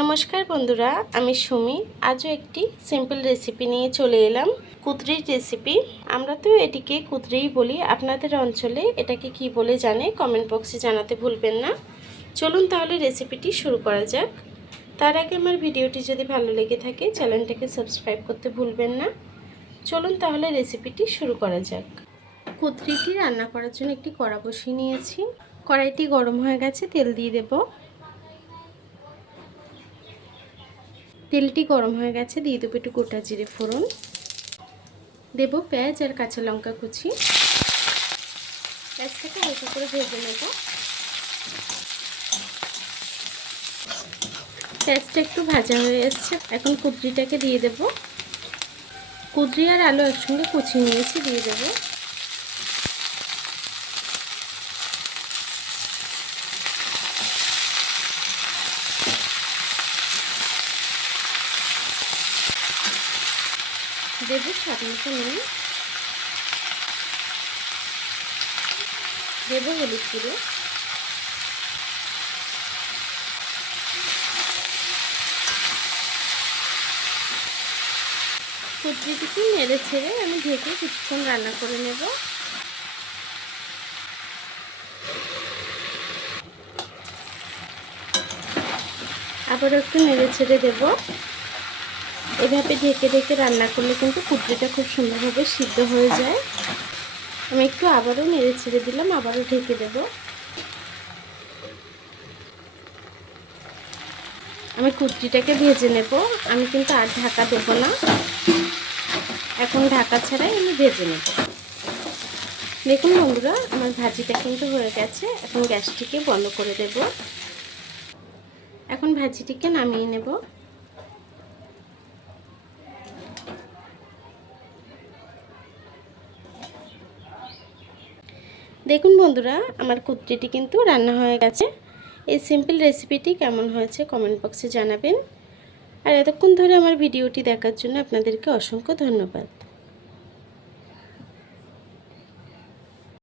নমস্কার বন্ধুরা, আমি সুমি। আজও একটি সিম্পল রেসিপি নিয়ে চলে এলাম, কুদরির রেসিপি। আমরা তো এটিকে কুদরিই বলি, আপনাদের অঞ্চলে এটাকে কি বলে জানে কমেন্ট বক্সে জানাতে ভুলবেন না। চলুন তাহলে রেসিপিটি শুরু করা যাক। তার আগে আমার ভিডিওটি যদি ভালো লেগে থাকে চ্যানেলটাকে সাবস্ক্রাইব করতে ভুলবেন না। চলুন তাহলে রেসিপিটি শুরু করা যাক। কুদরিটি রান্না করার জন্য একটি কড়া বসিয়ে নিয়েছি। কড়াইটি গরম হয়ে গেছে, তেল দিয়ে দেব। তেলটি গরম হয়ে গেছে, দিয়ে দেবো একটু গোটা জিরে ফোড়ন, দেব পেঁয়াজ আর কাঁচা লঙ্কা কুচি। পেঁয়াজটাকে হালকা করে ভেজে নেব। পেঁয়াজটা একটু ভাজা হয়ে এসছে, এখন কুদরিটাকে দিয়ে দেব। কুদরি আর আলু একসঙ্গে কুচিয়ে নিয়েছি, দিয়ে দেব। দেব স্বাদ মতো নুন, দেব হলুদ গুঁড়ো, কুদরিটিকে নেড়ে ছেড়ে আমি ঢেকে কিছুক্ষণ রান্না করে নেব। আবার একটু নেড়ে ছেড়ে দেবো। এভাবে ঢেকে ঢেকে রান্না করলে কিন্তু কুদরিটা খুব সুন্দরভাবে সিদ্ধ হয়ে যায়। আমি একটু আবারও নেড়ে ছেড়ে দিলাম, আবারও ঢেকে দেব। আমি কুদরিটাকে ভেজে নেব, আমি কিন্তু আর ঢাকা দেব না, এখন ঢাকা ছাড়াই আমি ভেজে নেব। দেখুন বন্ধুরা, আমার ভাজিটা কিন্তু হয়ে গেছে। এখন গ্যাসটিকে বন্ধ করে দেব। এখন ভাজিটিকে নামিয়ে নেব। দেখুন বন্ধুরা, আমার কুদরিটি কিন্তু রান্না হয়ে গেছে। এই সিম্পল রেসিপিটি কেমন হয়েছে কমেন্ট বক্সে জানাবেন। আর এতক্ষণ ধরে আমার ভিডিওটি দেখার জন্য আপনাদেরকে অসংখ্য ধন্যবাদ।